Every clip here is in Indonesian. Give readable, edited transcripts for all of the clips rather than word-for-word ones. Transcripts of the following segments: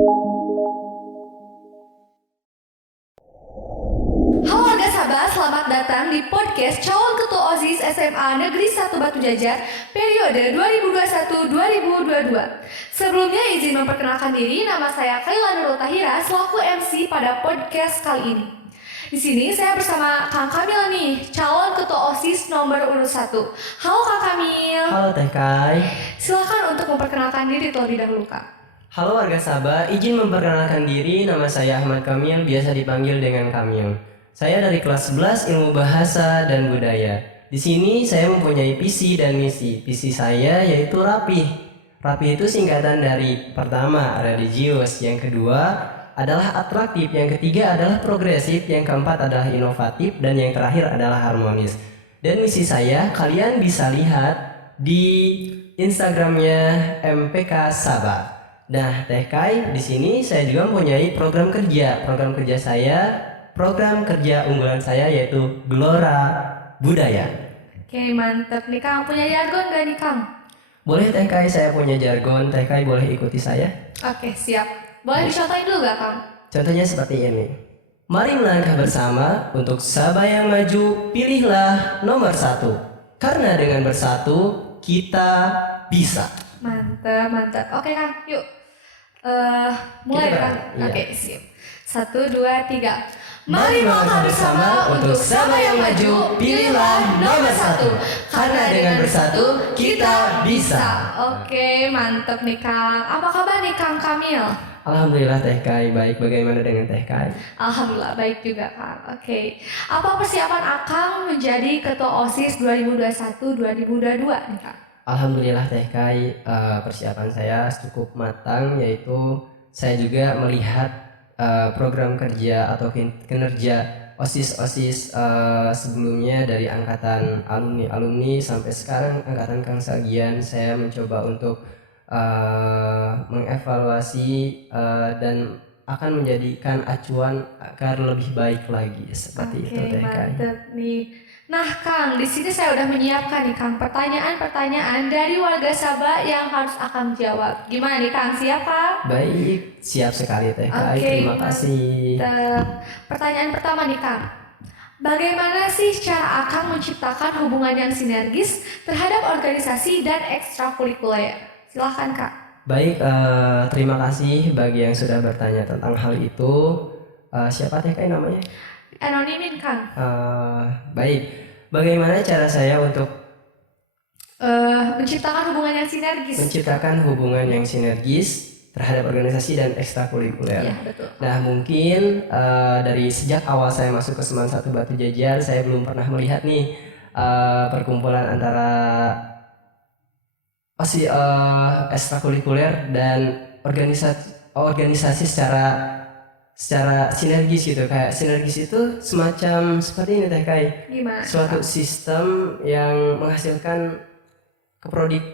Halo warga Sabah, selamat datang di podcast calon ketua OSIS SMA Negeri 1 Batu Jajar periode 2021-2022. Sebelumnya izin memperkenalkan diri, nama saya Kaila Nurul Tahira selaku MC pada podcast kali ini. Di sini saya bersama Kang Kamil nih, calon ketua OSIS nomor urut 1. Halo Kang Kamil. Halo Teh Kai. Silakan untuk memperkenalkan diri terlebih dahulu Kak. Halo warga Sabah, izin memperkenalkan diri, nama saya Ahmad Kamil, biasa dipanggil dengan Kamil. Saya dari kelas 11 Ilmu Bahasa dan Budaya. Di sini saya mempunyai visi dan misi. Visi saya yaitu rapih. Rapih itu singkatan dari pertama religius, yang kedua adalah atraktif, yang ketiga adalah progresif, yang keempat adalah inovatif, dan yang terakhir adalah harmonis. Dan misi saya kalian bisa lihat di Instagramnya MPK Sabah. Nah, Teh Kai, di sini saya juga mempunyai program kerja. Program kerja unggulan saya yaitu Gelora Budaya. Oke, mantap nih Kang. Punya jargon gak nih Kang? Boleh Teh Kai, saya punya jargon. Teh Kai boleh ikuti saya? Oke, siap. Boleh dicontohin dulu gak Kang? Contohnya seperti ini. Mari melangkah bersama untuk Sabah yang maju, pilihlah nomor 1. Karena dengan bersatu, kita bisa. Mantap. Oke Kang, yuk. Mulai Kita Kang. iya. Oke, siap. 1, 2, 3. Mari melangkah bersama untuk Sabah yang maju, pilihlah nomor 1. Karena dengan bersatu, kita bisa. Oke, mantap nih Kang. Apa kabar nih Kang Kamil? Alhamdulillah Teh Kai, baik. Bagaimana dengan Teh Kai? Alhamdulillah baik juga Kang. Oke. Apa persiapan Akang menjadi ketua OSIS 2021-2022 nih Kang? Alhamdulillah Teh Kai, persiapan saya cukup matang, yaitu saya juga melihat program kerja atau kinerja OSIS sebelumnya dari angkatan alumni sampai sekarang angkatan Kang Sagian. Saya mencoba untuk mengevaluasi dan akan menjadikan acuan agar lebih baik lagi seperti itu Teh Kai. Mantep nih. Nah Kang, di sini saya udah menyiapkan nih Kang pertanyaan-pertanyaan dari warga Sabah yang harus Akang jawab. Gimana nih Kang, siap Kang? Baik, siap sekali Teh Kai. Oke, Terima kasih. Pertanyaan pertama nih Kang. Bagaimana sih cara Akang menciptakan hubungan yang sinergis terhadap organisasi dan ekstrakurikuler? Silahkan Kak. Baik, terima kasih bagi yang sudah bertanya tentang hal itu. Siapa Teh Kai namanya? Anonimin Kang. Baik, bagaimana cara saya untuk Menciptakan hubungan yang sinergis. menciptakan hubungan yang sinergis terhadap organisasi dan ekstrakurikuler? Iya, betul. Nah, mungkin dari sejak awal saya masuk ke Seman 1 Batu Jajar, saya belum pernah melihat nih perkumpulan antara ekstrakurikuler dan organisasi secara sinergis gitu. Kayak sinergis itu semacam seperti ini Teh Kai. Gimana? Suatu sistem yang menghasilkan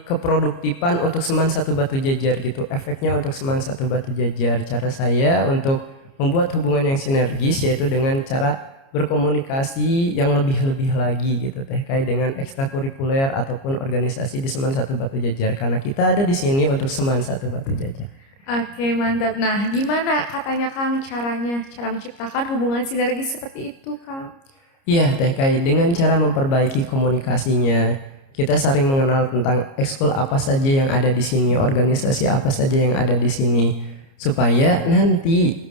keproduktifan untuk Seman 1 Batu Jajar gitu. Efeknya untuk Seman 1 Batu Jajar. Cara saya untuk membuat hubungan yang sinergis yaitu dengan cara berkomunikasi yang lebih lagi gitu Teh Kai dengan ekstrakurikuler ataupun organisasi di Seman 1 Batu Jajar, karena kita ada di sini untuk Seman 1 Batu Jajar. Oke, mantap. Nah, gimana katanya Kang cara menciptakan hubungan sinergis seperti itu, Kang? Iya Teh Kai, dengan cara memperbaiki komunikasinya, kita saling mengenal tentang ekskul apa saja yang ada di sini, organisasi apa saja yang ada di sini, supaya nanti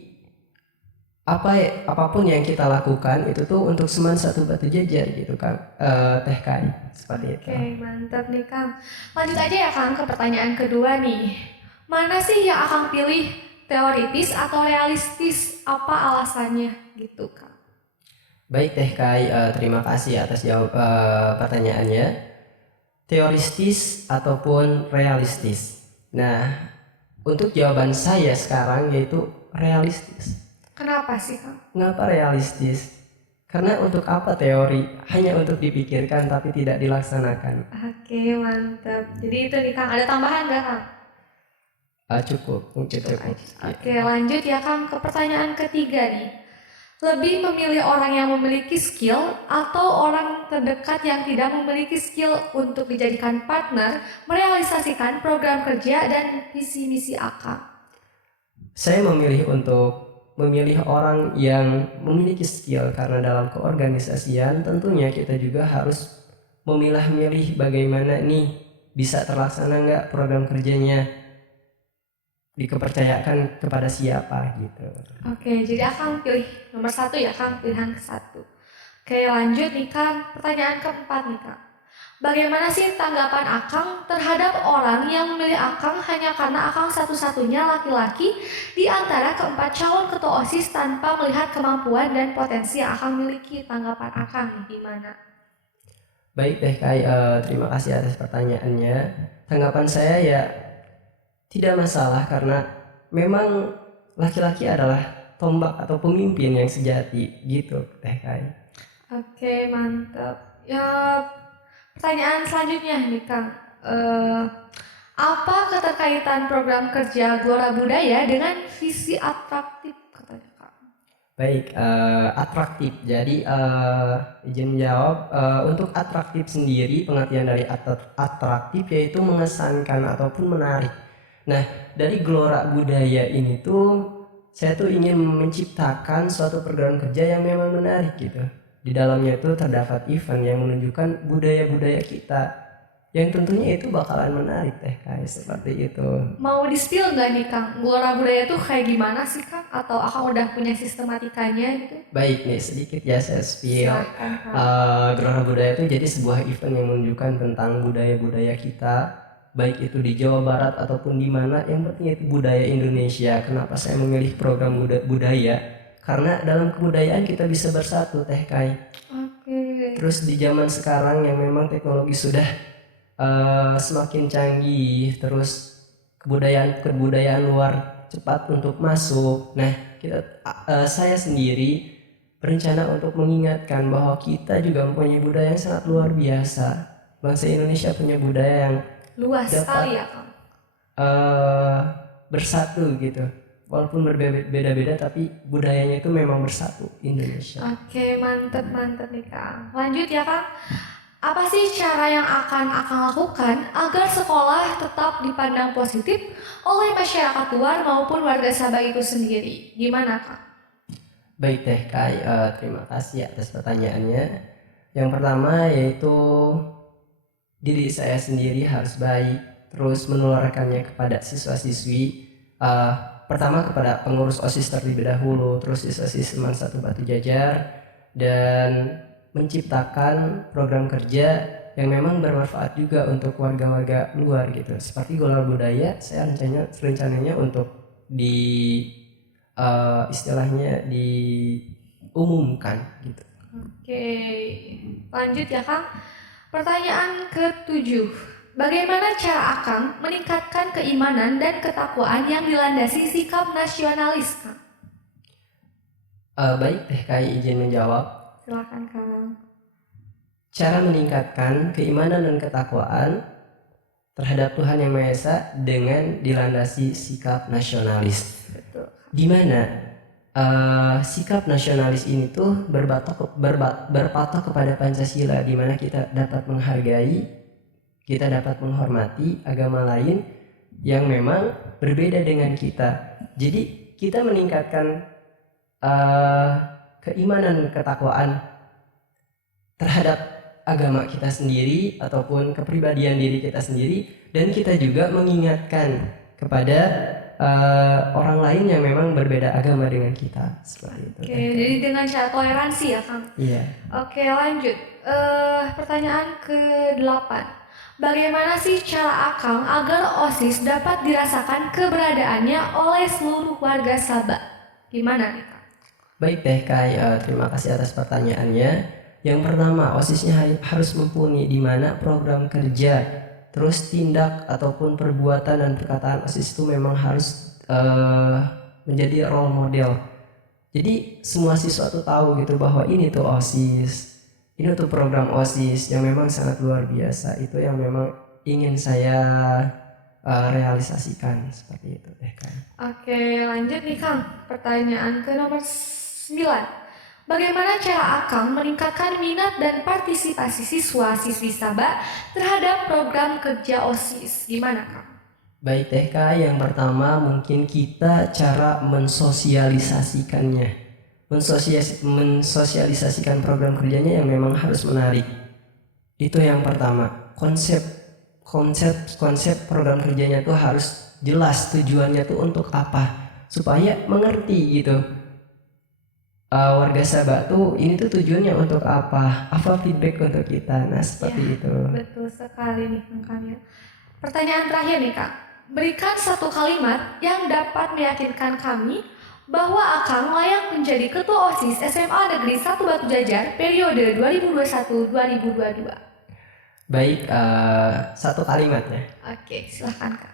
apapun yang kita lakukan itu tuh untuk Seman 1 Batu Jajar gitu Kang. Teh Kai, seperti itu. Oke, mantap nih Kang. Lanjut aja ya Kang ke pertanyaan kedua nih. Mana sih yang Akang pilih, teoritis atau realistis? Apa alasannya gitu Kang? Baik Teh Kai, terima kasih atas pertanyaannya. Teoristis ataupun realistis? Nah, untuk jawaban saya sekarang yaitu realistis. Kenapa sih Kang? Mengapa realistis? Karena untuk apa teori? Hanya untuk dipikirkan tapi tidak dilaksanakan. Oke, mantap. Jadi itu nih Kang, ada tambahan nggak Kang? Cukup. Oke, lanjut ya Kang ke pertanyaan ketiga nih. Lebih memilih orang yang memiliki skill atau orang terdekat yang tidak memiliki skill untuk dijadikan partner merealisasikan program kerja dan visi misi Akang? saya memilih orang yang memiliki skill, karena dalam keorganisasian tentunya kita juga harus memilah-milih bagaimana nih bisa terlaksana nggak program kerjanya, dikepercayakan kepada siapa gitu. Oke, jadi Akang pilih nomor 1 ya, Kang, pilihan ke-1. Oke, lanjut nih Kang, pertanyaan keempat nih Kang. Bagaimana sih tanggapan Akang terhadap orang yang memilih Akang hanya karena Akang satu-satunya laki-laki di antara keempat calon ketua OSIS tanpa melihat kemampuan dan potensi yang Akang miliki? Tanggapan Akang nih gimana? Baik Teh Kai, terima kasih atas pertanyaannya. Tanggapan saya ya tidak masalah, karena memang laki-laki adalah tombak atau pemimpin yang sejati gitu Teh Kai. Oke, mantap. Ya, pertanyaan selanjutnya nih Kang. Apa keterkaitan program kerja Gelora Budaya dengan visi atraktif katanya Kang? Baik, atraktif. Jadi izin menjawab, untuk atraktif sendiri, pengertian dari atraktif yaitu mengesankan ataupun menarik. Nah, dari Gelora Budaya ini tuh saya tuh ingin menciptakan suatu program kerja yang memang menarik gitu. Di dalamnya itu terdapat event yang menunjukkan budaya-budaya kita, yang tentunya itu bakalan menarik Teh Kai, seperti itu. Mau di-spill nggak nih Kang? Gelora Budaya tuh kayak gimana sih Kang? Atau Akang udah punya sistematikanya gitu? Baik nih, sedikit ya saya spill. Silakan Kang. Gelora Budaya itu jadi sebuah event yang menunjukkan tentang budaya-budaya kita, baik itu di Jawa Barat ataupun di mana, yang penting itu budaya Indonesia. Kenapa saya memilih program budaya? Karena dalam kebudayaan kita bisa bersatu Teh Kai. Oke. Terus di zaman sekarang yang memang teknologi sudah semakin canggih, terus kebudayaan luar cepat untuk masuk. Nah, saya sendiri berencana untuk mengingatkan bahwa kita juga mempunyai budaya yang sangat luar biasa. Bangsa Indonesia punya budaya yang Luas dapat sekali ya Kang. bersatu gitu. Walaupun berbeda-beda tapi budayanya itu memang bersatu Indonesia. Oke, mantep nih Kang. Lanjut ya Kang. Apa sih cara yang akan Akang lakukan agar sekolah tetap dipandang positif oleh masyarakat luar maupun warga Sabah itu sendiri? Gimana Kang? Baik Teh Kai, terima kasih atas pertanyaannya. Yang pertama yaitu diri saya sendiri harus baik, terus menularkannya kepada siswa-siswi. Pertama kepada pengurus OSIS terlebih dahulu, terus siswa-siswi satu Batu Jajar, dan menciptakan program kerja yang memang bermanfaat juga untuk warga-warga luar gitu. Seperti Gelora Budaya, saya rencananya untuk istilahnya diumumkan gitu. Oke, lanjut ya Kang. Pertanyaan ke-7. Bagaimana cara Akang meningkatkan keimanan dan ketakwaan yang dilandasi sikap nasionalis Kang? Baik Teh Kai, izin menjawab. Silakan Kang. Cara meningkatkan keimanan dan ketakwaan terhadap Tuhan Yang Maha Esa dengan dilandasi sikap nasionalis. Betul. Di mana sikap nasionalis ini tuh berpatok kepada Pancasila, di mana kita dapat menghargai, kita dapat menghormati agama lain yang memang berbeda dengan kita. Jadi kita meningkatkan keimanan dan ketakwaan terhadap agama kita sendiri ataupun kepribadian diri kita sendiri, dan kita juga mengingatkan kepada orang lain yang memang berbeda agama dengan kita, seperti itu. Oke, jadi dengan cara toleransi ya Kang? Iya. Oke, lanjut. Pertanyaan ke-8. Bagaimana sih cara Akang agar OSIS dapat dirasakan keberadaannya oleh seluruh warga Sabah? Gimana nih Kang? Baik Teh Kai, terima kasih atas pertanyaannya. Yang pertama, OSISnya harus mumpuni, di mana program kerja, terus tindak ataupun perbuatan dan perkataan OSIS itu memang harus menjadi role model. Jadi semua siswa tuh tahu gitu bahwa ini tuh OSIS, ini tuh program OSIS yang memang sangat luar biasa. Itu yang memang ingin saya realisasikan, seperti itu Teh Kai. Oke, lanjut nih Kang. Pertanyaan ke nomor 9. Bagaimana cara Akang meningkatkan minat dan partisipasi siswa-siswi Sabah terhadap program kerja OSIS? Gimana Kang? Baik TK, yang pertama mungkin kita cara mensosialisasikannya. Mensosialisasikan program kerjanya yang memang harus menarik. Itu yang pertama. Konsep program kerjanya tuh harus jelas tujuannya tuh untuk apa, supaya mengerti gitu. Warga Sabah tuh ini tuh tujuannya untuk apa feedback untuk kita. Nah seperti itu. Betul sekali nih Kang Kamil. Pertanyaan terakhir nih Kak, berikan satu kalimat yang dapat meyakinkan kami bahwa Akang layak menjadi Ketua OSIS SMA Negeri 1 Batu Jajar periode 2021-2022. Baik, satu kalimat ya. Oke, silahkan Kak.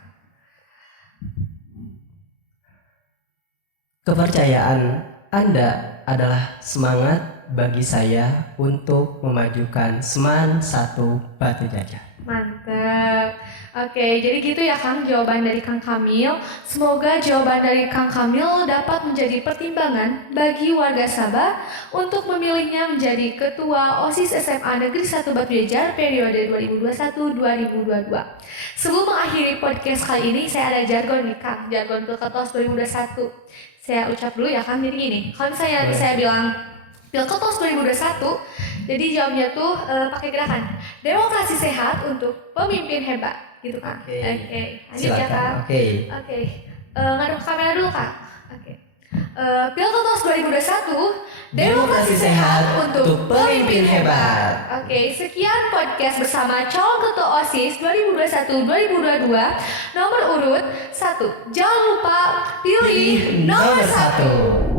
Kepercayaan Anda adalah semangat bagi saya untuk memajukan SMAN 1 Batu Jajar. Mantap. Oke, jadi gitu ya Kang jawaban dari Kang Kamil. Semoga jawaban dari Kang Kamil dapat menjadi pertimbangan bagi warga Sabah untuk memilihnya menjadi Ketua OSIS SMA Negeri 1 Batu Jajar periode 2021-2022. Sebelum mengakhiri podcast kali ini, saya ada jargon nih Kang, jargon Pilketos 2021. Saya ucap dulu ya Kang, jadi gini, kalau misalnya saya bilang Pilketos 2021, jadi jawabnya tuh pakai gerakan demokrasi sehat untuk pemimpin hebat. Gitu kan? Oke. Lanjut ya Kak. Oke. Ngaruh kamera dulu Kak. Oke. Pilketos 2021, Demokrasi sehat untuk pemimpin hebat. Oke, sekian podcast bersama calon ketua OSIS 2021-2022 nomor urut 1. Jangan lupa pilih nomor 1.